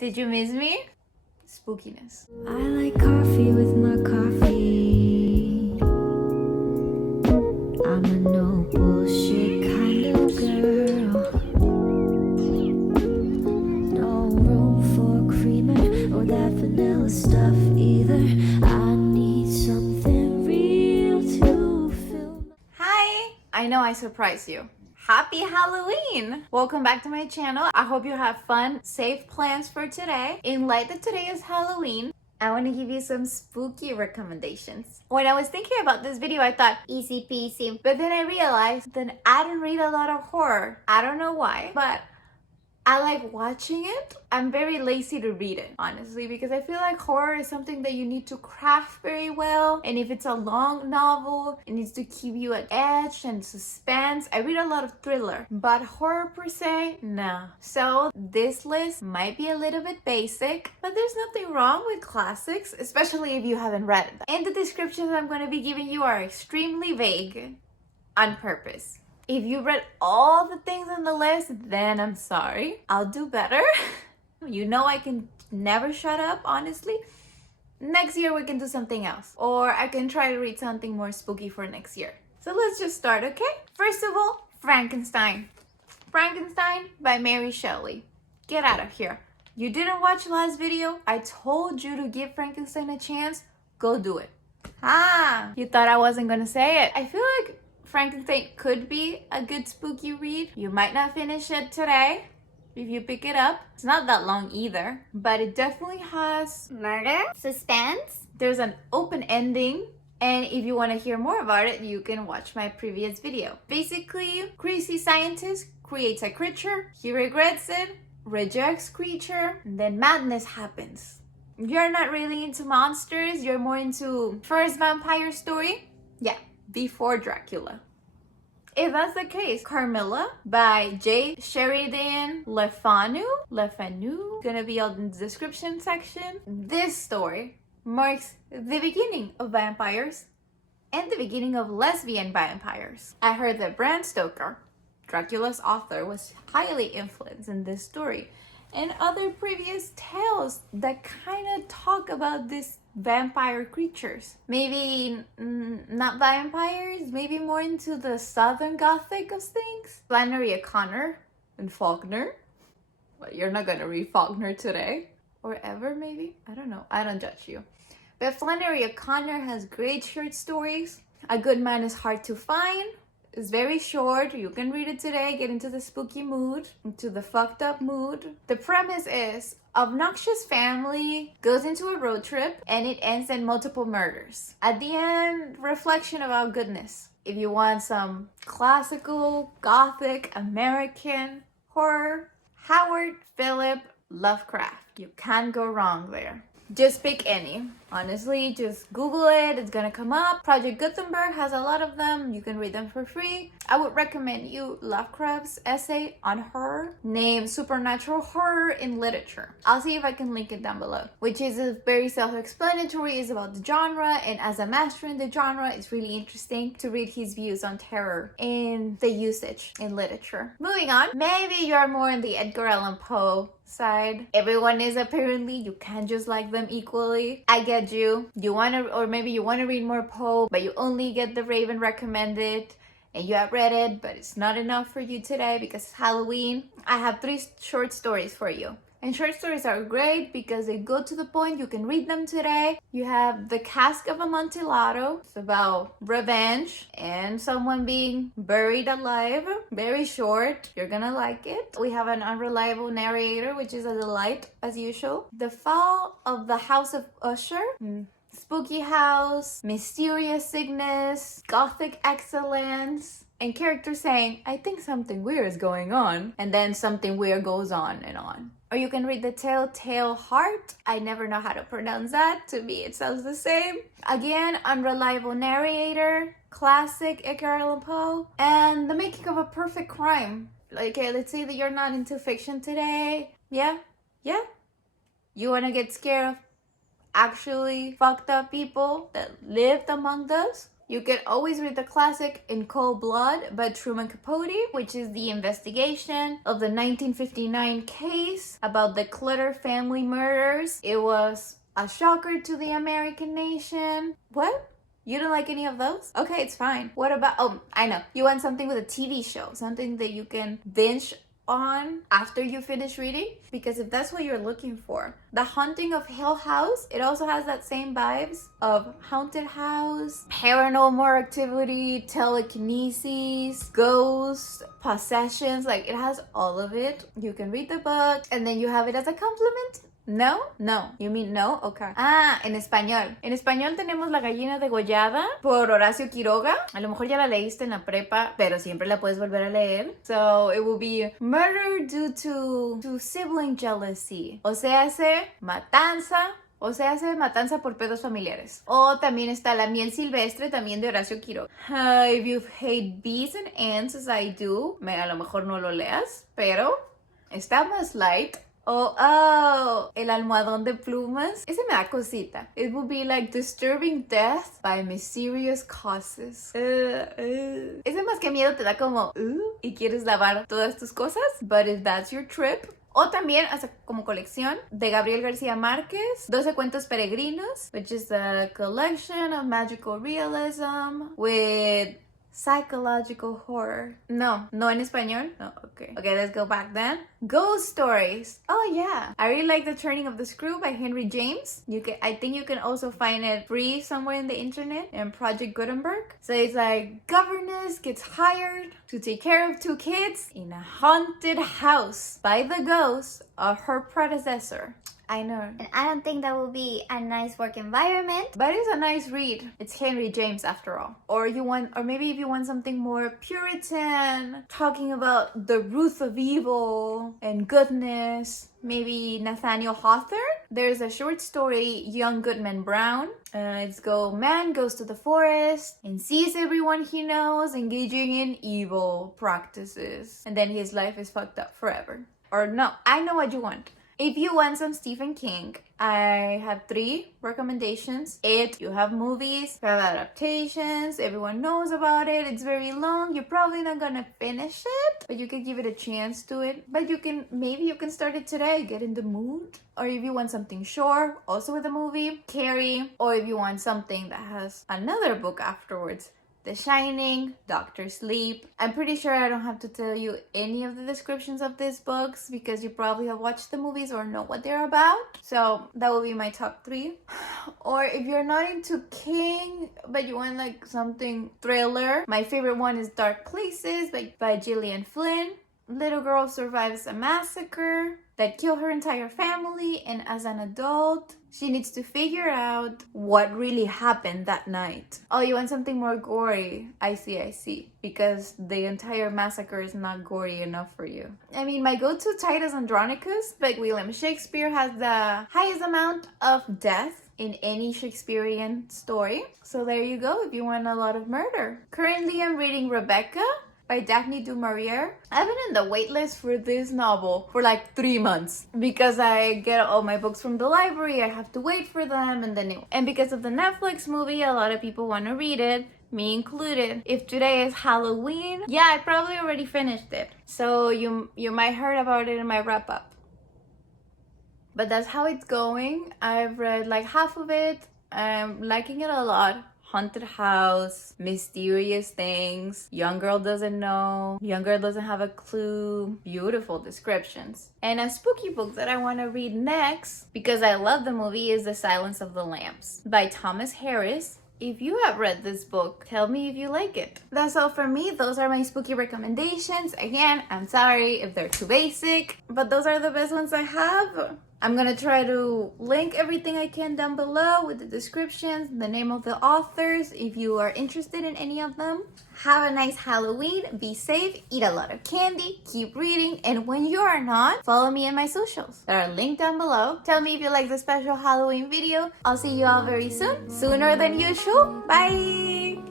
Did you miss me? Spookiness. I like coffee with my coffee. I'm a no bullshit kind of girl. No room for creamer or that vanilla stuff either. I need something real to fill my... Hi! I know I surprised you. Happy Halloween! Welcome back to my channel. I hope you have fun, safe plans for today. In light that today is Halloween, I want to give you some spooky recommendations. When I was thinking about this video, I thought easy peasy, but then I realized that I don't read a lot of horror. I don't know why, but I like watching it. I'm very lazy to read it, honestly, because I feel like horror is something that you need to craft very well. And if it's a long novel, it needs to keep you at edge and suspense. I read a lot of thriller, but horror per se, no. So this list might be a little bit basic, but there's nothing wrong with classics, especially if you haven't read it. And the descriptions I'm going to be giving you are extremely vague on purpose. If you read all the things on the list, then I'm sorry. I'll do better. You know I can never shut up, honestly. Next year we can do something else. Or I can try to read something more spooky for next year. So let's just start, okay? First of all, Frankenstein. Frankenstein by Mary Shelley. Get out of here. You didn't watch last video? I told you to give Frankenstein a chance. Go do it. Ah, you thought I wasn't gonna say it. I feel like Frankenstein could be a good spooky read. You might not finish it today if you pick it up. It's not that long either, but it definitely has murder, suspense. There's an open ending, and if you want to hear more about it, you can watch my previous video. Basically, crazy scientist creates a creature, he regrets it, rejects creature, and then madness happens. You're not really into monsters, you're more into first vampire story? Yeah. Before Dracula. If that's the case, Carmilla by J. Sheridan Fanu, gonna be all in the description section. This story marks the beginning of vampires and the beginning of lesbian vampires. I heard that Bram Stoker, Dracula's author, was highly influenced in this story and other previous tales that kind of talk about these vampire creatures. Maybe not vampires, maybe more into the southern gothic of things. Flannery O'Connor and Faulkner. Well, you're not gonna read Faulkner today or ever, maybe? I don't know. I don't judge you. But Flannery O'Connor has great short stories. A Goodman is hard to find. It's very short. You can read it today, get into the spooky mood, into the fucked up mood. The premise is obnoxious family goes into a road trip and it ends in multiple murders. At the end, reflection about goodness. If you want some classical, gothic, American horror, Howard Philip Lovecraft. You can't go wrong there. Just pick any. Honestly, just Google it. It's gonna come up. Project Gutenberg has a lot of them. You can read them for free. I would recommend you Lovecraft's essay on horror named Supernatural Horror in Literature. I'll see if I can link it down below. Which is very self-explanatory. It's about the genre, and as a master in the genre, it's really interesting to read his views on terror and the usage in literature. Moving on. Maybe you're more in the Edgar Allan Poe side. Everyone is apparently. You can't just like them equally. I get you want to, or maybe you want to read more Poe, but you only get the Raven recommended and you have read it, but it's not enough for you today because it's Halloween. I have 3 short stories for you. And short stories are great because they go to the point. You can read them today. You have The Cask of Amontillado. It's about revenge and someone being buried alive. Very short. You're gonna like it. We have an unreliable narrator, which is a delight as usual. The Fall of the House of Usher. Spooky house, mysterious sickness, gothic excellence, and characters saying, I think something weird is going on, and then something weird goes on and on. Or you can read The Telltale Heart. I never know how to pronounce that. To me, it sounds the same. Again, unreliable narrator, classic Edgar Allan Poe, and The Making of a Perfect Crime. Like, okay, let's say that you're not into fiction today. Yeah? You want to get scared of actually fucked up people that lived among us? You can always read the classic In Cold Blood by Truman Capote, which is the investigation of the 1959 case about the Clutter family murders. It was a shocker to the American nation. What? You don't like any of those? Okay, it's fine. What about, oh, I know. You want something with a TV show, something that you can binge on after you finish reading? Because if that's what you're looking for, The Haunting of Hill House, it also has that same vibes of haunted house, paranormal activity, telekinesis, ghosts, possessions. Like, it has all of it. You can read the book and then you have it as a compliment. No? No. You mean no? Okay. Ah, en español. En español tenemos La Gallina degollada por Horacio Quiroga. A lo mejor ya la leíste en la prepa, pero siempre la puedes volver a leer. So, it will be murder due to sibling jealousy. O sea, matanza. O sea, matanza por pedos familiares. O también está La miel silvestre, también de Horacio Quiroga. If you hate bees and ants as I do, a lo mejor no lo leas, pero está más light. Oh, el almohadon de plumas. Ese me da cosita. It would be like disturbing death by mysterious causes. Ese más que miedo te da como, y quieres lavar todas tus cosas. But if that's your trip. O también, hasta como colección, de Gabriel Garcia Marquez, 12 cuentos peregrinos, which is a collection of magical realism with psychological horror. No en español. No, okay, let's go back then. Ghost stories. Oh yeah, I really like The Turning of the Screw by Henry James. I think you can also find it free somewhere in the internet in Project Gutenberg. So it's like governess gets hired to take care of 2 kids in a haunted house by the ghost of her predecessor. I know. And I don't think that would be a nice work environment. But it's a nice read. It's Henry James after all. Or maybe if you want something more Puritan, talking about the roots of evil and goodness, maybe Nathaniel Hawthorne. There's a short story, Young Goodman Brown. Man goes to the forest and sees everyone he knows engaging in evil practices. And then his life is fucked up forever. Or no, I know what you want. If you want some Stephen King, I have 3 recommendations. You have movies, you have adaptations, everyone knows about it, it's very long, you're probably not gonna finish it, but you can give it a chance to it. But maybe you can start it today, get in the mood. Or if you want something short, also with a movie, Carrie. Or if you want something that has another book afterwards, The Shining, Doctor Sleep. I'm pretty sure I don't have to tell you any of the descriptions of these books because you probably have watched the movies or know what they're about. So that will be my top 3. Or if you're not into King, but you want like something thriller, my favorite one is Dark Places by Gillian Flynn. Little girl survives a massacre that killed her entire family, and as an adult, she needs to figure out what really happened that night. Oh, you want something more gory? I see. Because the entire massacre is not gory enough for you. I mean, my go-to Titus Andronicus by William Shakespeare has the highest amount of death in any Shakespearean story. So there you go if you want a lot of murder. Currently, I'm reading Rebecca by Daphne du Maurier. I've been in the waitlist for this novel for like 3 months because I get all my books from the library. I have to wait for them, and because of the Netflix movie, a lot of people want to read it, me included. If today is Halloween, I probably already finished it. So you might heard about it in my wrap up. But that's how it's going. I've read like half of it. I'm liking it a lot. Haunted house, mysterious things, young girl doesn't know, young girl doesn't have a clue, beautiful descriptions. And a spooky book that I want to read next, because I love the movie, is The Silence of the Lambs by Thomas Harris. If you have read this book, tell me if you like it. That's all for me. Those are my spooky recommendations. Again, I'm sorry if they're too basic, but those are the best ones I have. I'm gonna try to link everything I can down below with the descriptions, the name of the authors, if you are interested in any of them. Have a nice Halloween, be safe, eat a lot of candy, keep reading, and when you are not, follow me in my socials that are linked down below. Tell me if you like the special Halloween video. I'll see you all very soon, sooner than usual. Bye!